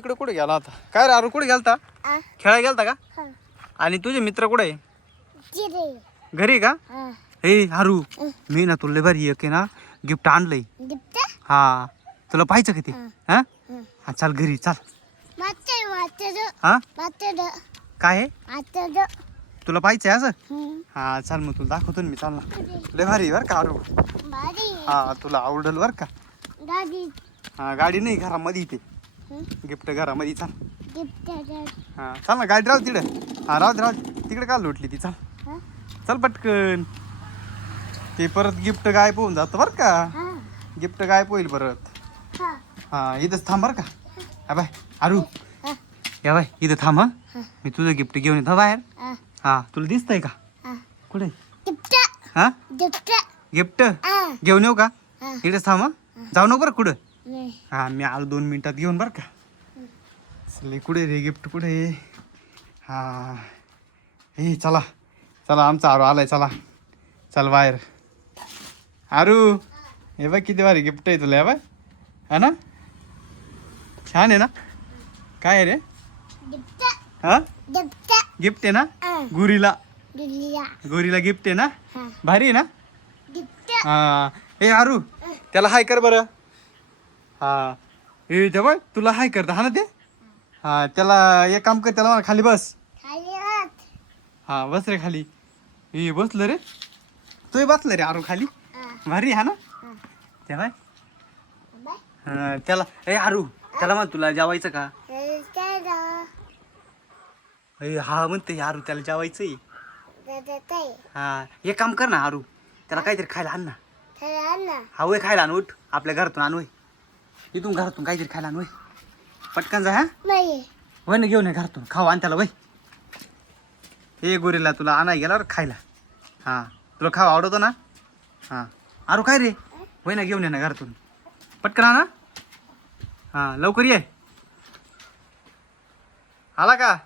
इकडे कुठे गेला होता काय रे? आरू कुठे गेलता? खेळायला गेलता का? आणि तुझे मित्र कुठे आहे? घरी का? ए आरू मी ना तुला भारी एक आहे ना गिफ्ट आणलंय. हा तुला पाहायचं का ते? हा हा चाल घरी चाल. हा काय आहे तुला पाहिजे असं? हा चाल मग तुला दाखवतो ना मी. चाल ना लय भारी बर का आरू. हा तुला आवडल बर का. हा गाडी नाही घरामध्ये ते गिफ्ट घरामध्ये. चाल हा चाल ना गाडी राहू तिकडे. हा राहू दे राहू दे तिकडे का लोटली ती. चाल चल पटकन ते परत गिफ्ट गायब होऊन जातं बर का. गिफ्ट गायब होईल परत. हा इथंच थांब बर का. हा बाय आरू या बाय इथं थांब. हा मी तुझं गिफ्ट घेऊन येतो बाहेर. हा तुला दिसतंय का कुठे? हा गिफ्ट घेऊन येऊ का? इथेच थांब. जाऊ नको बरं कुठं. हा मी आलो 2 मिनिटात घेऊन बरं का. चल कुठे रे गिफ्ट कुठे? हा हे चला चला आमचा आरू आलाय. चला चल बाहेर. आरू हे बघ किती भारी गिफ्ट आहे तुला. बाय हा ना छान आहे ना. काय आहे रे? हा गिफ्ट आहे ना. गुरीला गुरीला गिफ्ट आहे ना. भारी आहे ना. हा ए आरू त्याला हाय कर बरं. हा ए ते बघ तुला हाय करता हा ना ते. हा त्याला एक काम कर त्याला म्हणा खाली बस. हा बस रे खाली. ए बसलं रे तू बसलं रे आरू खाली. भारी हा ना ते बाय. त्याला ए आरू त्याला म्हण तुला जेवायचं का? हा म्हणते आरू त्याला जेवायचंय. हा एक काम कर ना आरू त्याला काहीतरी खायला आण ना. हा वय खायला आण. उठ आपल्या घरातून आण. वय इथून घरातून काहीतरी खायला आण. वय पटकन जा. हा वय ना घेऊन ये घरातून खाऊ आण त्याला. वय हे गोरीला तुला आणाय गेला खायला. हा तुला खाऊ आवडतो ना. हा आरू काय रे? वय ना घेऊन ये ना घरातून पटकन आणा. हा लवकर ये. आला का?